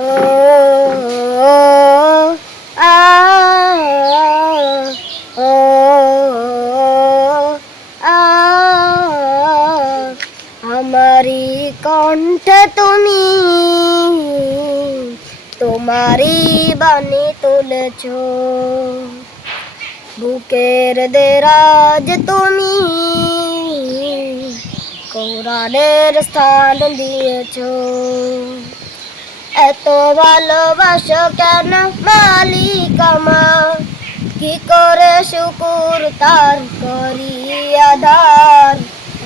ও আ ও আ আমারি কণ্ঠে তুমি তোমারি বাণী তুলেছ বুকের দেরাজ তুমি কোরআনের স্থান দিয়েছ এত ভালোবাসো কেন মালিক আমার কি করে শুকুর তার করি আধার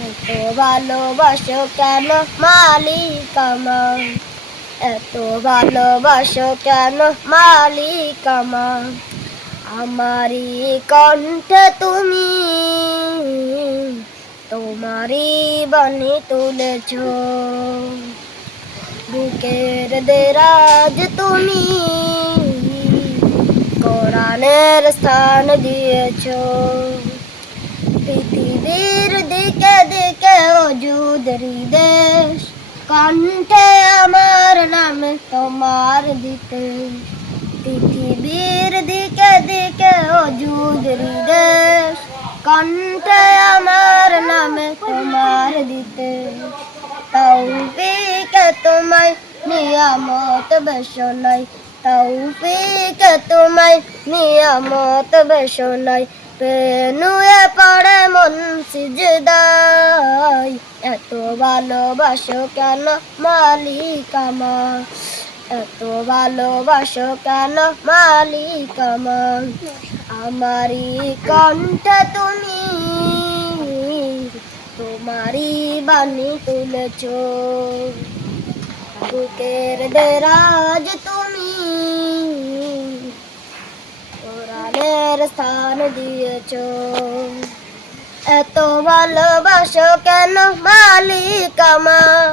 এত ভালোবাসো কেন মালিক আমার এত ভালোবাসো কেন মালিক আমার আমারি কণ্ঠে তুমি তোমারি বাণী তুলেছ বুকের দেরাজ তুমি কোরআনের স্থান দিয়েছ পৃথিবীর দিকে দিকে অজুদরি দেশ কণ্ঠে আমার নামে তোমার দিতে পৃথিবীর দিকে দিকে অজুদরি দেশ কণ্ঠে আমার নামে তোমার দিতে তৌফিকে তোমায় নিয়ামত বেশনাই তৌফিকে তোমায় নিয়ামত বেশনাই পেনুয়ে পড়ে মন সিজদায় এত ভালোবাসো কেন মালিক আমার এত ভালোবাসো কেন মালিক আমার আমারি কণ্ঠে তুমি তোমারি বাণী তুলেছ বুকের দেরাজ তুমি কোরআনের স্থান দিয়েছ এত ভালোবাসো কেন মালিক আমার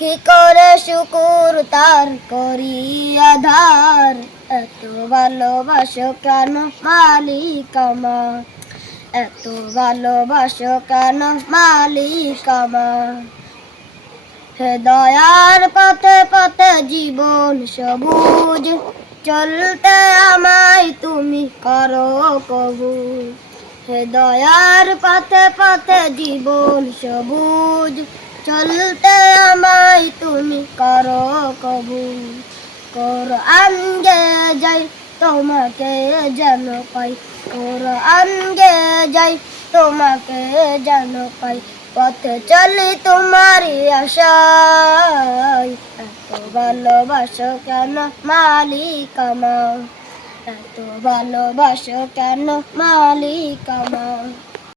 কি করে শুকুর তার করি আধার এত ভালোবাসো কেন মালিক আমার এত ভালোবাসো কেন মালিক আমার হে দয়ার পথে পথে জীবন সবুজ চলতে আমায় তুমি করো কবুল হে দয়ার পথে পথে জীবন সবুজ চলতে আমায় তুমি করো কবুল কোরআন গে যাই তোমাকে যেন পাই কোরআন গে যাই তোমাকে যেন পাই পথে চলি তোমারই আশায় এত ভালোবাসো কেন মালিক আমার এত ভালোবাসো কেন মালিক আমার